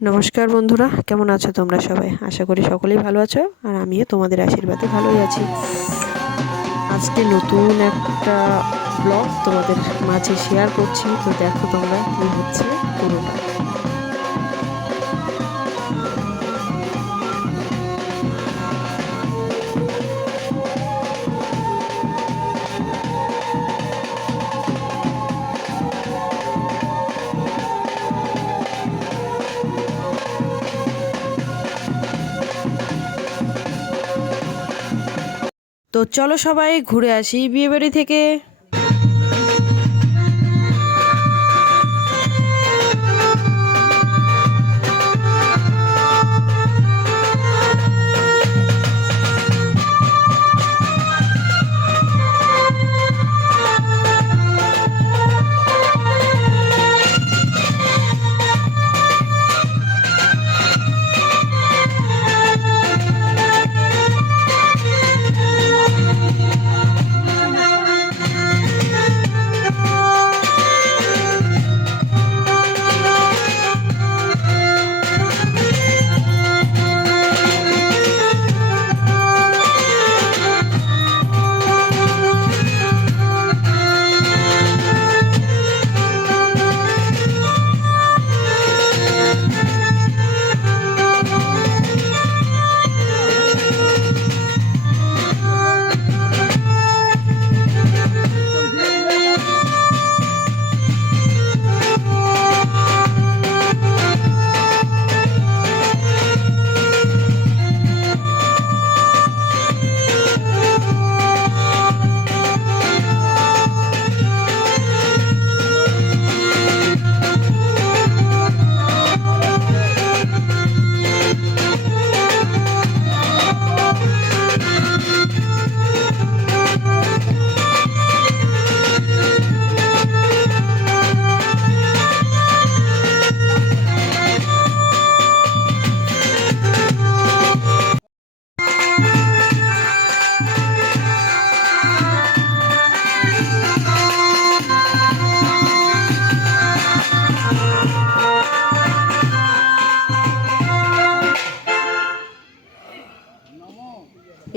নমস্কার বন্ধুরা, কেমন আছো তোমরা সবাই? আশা করি সকলেই ভালো আছো, আর আমিও তোমাদের আশীর্বাদে ভালোই আছি। আজকে নতুন একটা ব্লগ তোমাদের মাঝে শেয়ার করছি, তো দেখো তোমরা কী হচ্ছে পুরোটা। তো চলো সবাই ঘুরে আসি বিয়েবাড়ি থেকে।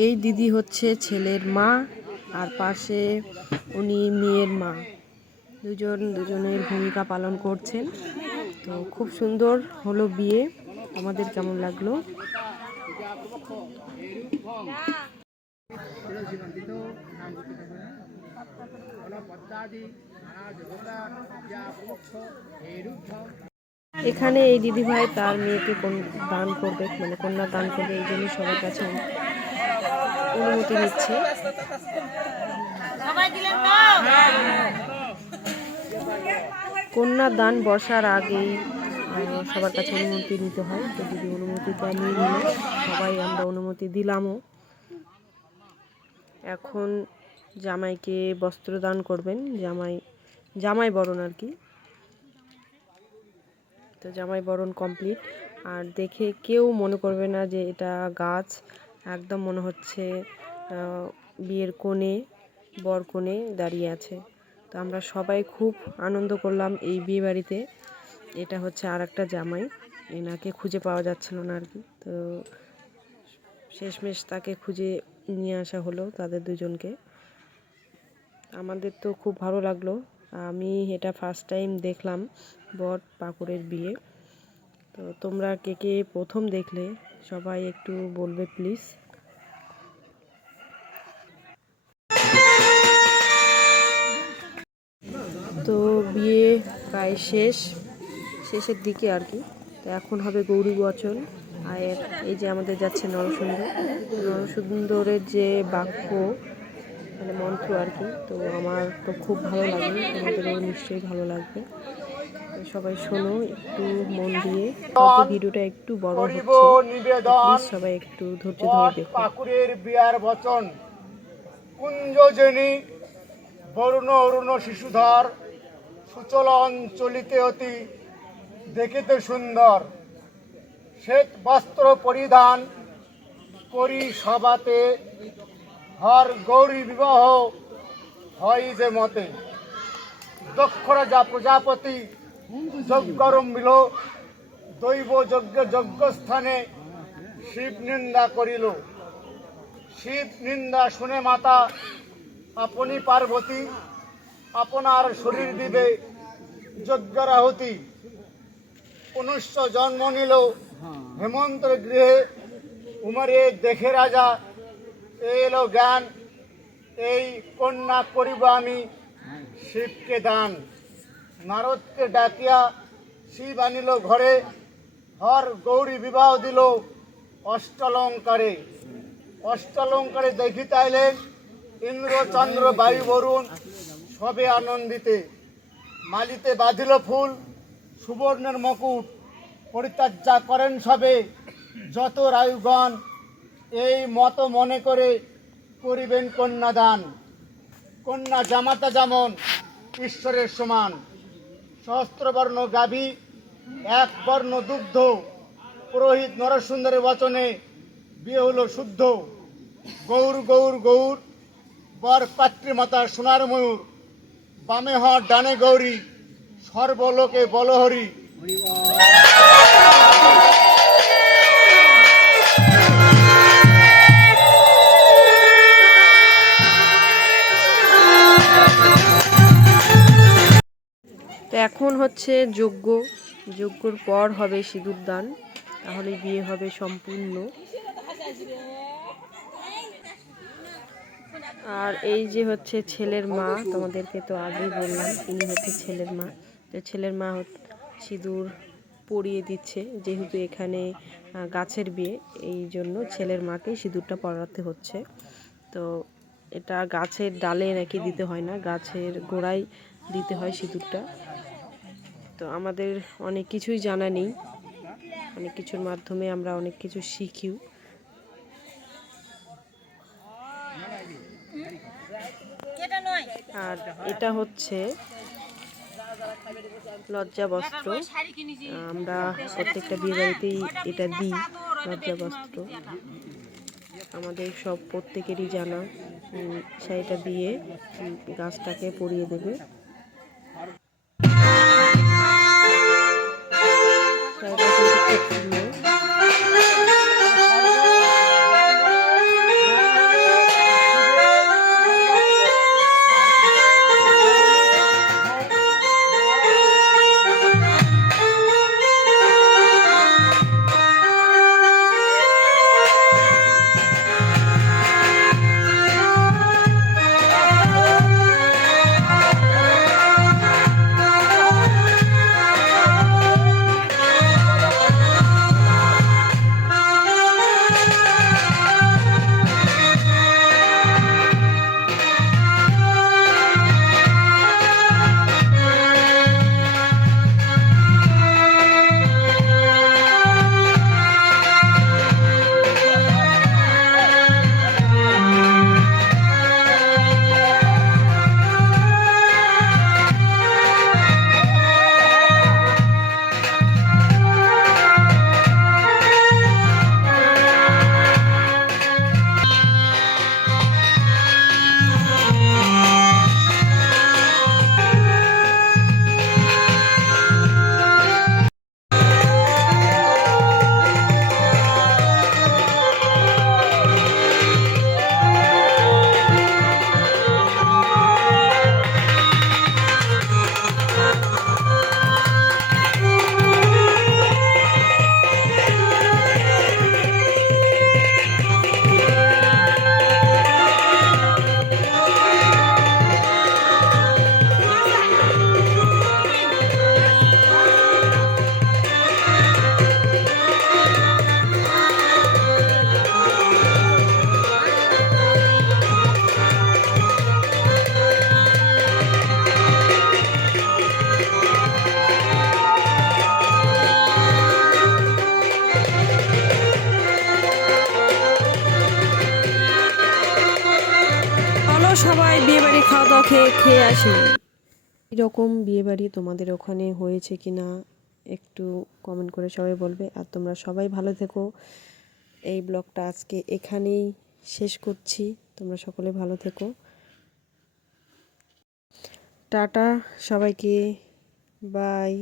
এই দিদি হচ্ছে ছেলের মা, আর পাশে উনি মেয়ের মা। দুজন দুজনের ভূমিকা পালন করছেন। তো খুব সুন্দর হলো বিয়ে। আমাদের কেমন লাগল? এখানে এই দিদিভাই তার মেয়েকে দান করবে মানে কন্যা দান করবে, এই জন্য সবার কাছে অনুমতি নিচ্ছে। কন্যা দান বসার আগেই সবার কাছে অনুমতি নিতে হয়। তো দিদি অনুমতিটা নিয়ে নিল। সবাই আমরা অনুমতি দিলামও। এখন জামাইকে বস্ত্র দান করবেন। জামাই জামাই বরণ আর কি। তো জামাই বরণ কমপ্লিট। আর দেখে কেউ মনে করবে না যে এটা গাছ। একদম মনে হচ্ছে বিয়ের কোণে, বর কোণে দাঁড়িয়ে আছে। তো আমরা সবাই খুব আনন্দ করলাম এই বিয়ে বাড়িতে এটা হচ্ছে আর একটা জামাই, এনাকে খুঁজে পাওয়া যাচ্ছিল না আর কি। তো শেষমেশ তাকে খুঁজে নিয়ে আসা হলো তাদের দুজনকে। আমাদের তো খুব ভালো লাগল। আমি এটা ফার্স্ট টাইম দেখলাম বট পাকুড়ের বিয়ে। তো তোমরা কে কে প্রথম দেখলে সবাই একটু বলবে প্লিজ তো বিয়ে প্রায় শেষ, শেষের দিকে আর কি। তো এখন হবে গৌরী বচন, আর এই যে আমাদের যাচ্ছে নরসুন্দর। নরসুন্দরের যে বাক্য মানে মন্ত্র আর কি, তো আমার তো খুব ভালো লাগে, তোমাদেরও নিশ্চয়ই ভালো লাগবে। সবাই শোনো একটু মন দিয়ে। ভিডিওটা একটু বড় হচ্ছে। নিবেদন। সবাই একটু ধৈর্য ধরে দেখো। পাকুড়ের বিয়ার বচন। কুঞ্জজনী বরুণ অরুণ শিশুধর সুচল অঞ্চলিতে অতি দেখিতে সুন্দর। শ্বেত বস্ত্র পরিধান করি সবাতে হর গৌরী বিবাহ হয় যে মতে। দক্ষ রাজা প্রজাপতি যজ্ঞরম মিল, দৈব যজ্ঞ যজ্ঞস্থানে শিব নিন্দা করিল। শিব নিন্দা শুনে মাতা, আপনি পার্বতী, আপনার শরীর দিবে যজ্ঞরাহতি। পুনশ্চ জন্ম নিল হেমন্তের গৃহে, উমরে দেখে রাজা, এলো জ্ঞান, এই কন্যা করিব আমি শিবকে দান। নারদকে ডাকিয়া শিব আনিল ঘরে, হর গৌরী বিবাহ দিল অষ্টলঙ্কারে। অষ্টলঙ্কারে দেখিতে ইন্দ্র, চন্দ্র, বায়ু, বরুণ, সবে আনন্দিতে। মালিতে বাঁধিল ফুল, সুবর্ণের মুকুট পরিচর্যা করেন সবে। যত রায়ুগণ এই মত মনে করে করিবেন কন্যাদান। কন্যা জামাতা যেমন, ঈশ্বরের সমান। সহস্রবর্ণ গাভী এক বর্ণ দুগ্ধ পুরোহিত নরসুন্দরের বচনে বিয়ে হলো শুদ্ধ। গৌর গৌর গৌর, বর পাত্রীমাতা সোনার ময়ূর, বামে হ ডানে গৌরী, সর্বলোকে বলহরি। হচ্ছে যজ্ঞ। যজ্ঞর পর হবে সিঁদুর দান। তাহলে বিয়ে হবে সম্পূর্ণ। আর এই যে হচ্ছে ছেলের মা, তোমাদেরকে তো আগেই বললাম ইনি হচ্ছে ছেলের মা। তো ছেলের মা সিঁদুর পরিয়ে দিচ্ছে, যেহেতু এখানে গাছের বিয়ে। এই জন্য ছেলের মাকে সিঁদুরটা পরাতে হচ্ছে। তো এটা গাছের ডালে নাকি দিতে হয় না, গাছের গোড়ায় দিতে হয় সিঁদুরটা। তো আমাদের অনেক কিছুই জানা নেই। অনেক কিছুর মাধ্যমে আমরা অনেক কিছু শিখিও। আর এটা হচ্ছে লজ্জা বস্ত্র। আমরা প্রত্যেকটা বিয়ে বাড়িতেই এটা দিই, লজ্জা বস্ত্র। আমাদের সব প্রত্যেকেরই জানা সেইটা দিয়ে গাছটাকে পরিয়ে দেবে। শাড়িটা খেয়ে খেয়ে আসি এরকম বিয়ে বাড়ি তোমাদের ওখানে হয়েছে কি না একটু কমেন্ট করে সবাই বলবে। আর তোমরা সবাই ভালো থেকো। এই ব্লগটা আজকে এখানেই শেষ করছি। তোমরা সকলে ভালো থেকো। টাটা সবাইকে। বাই।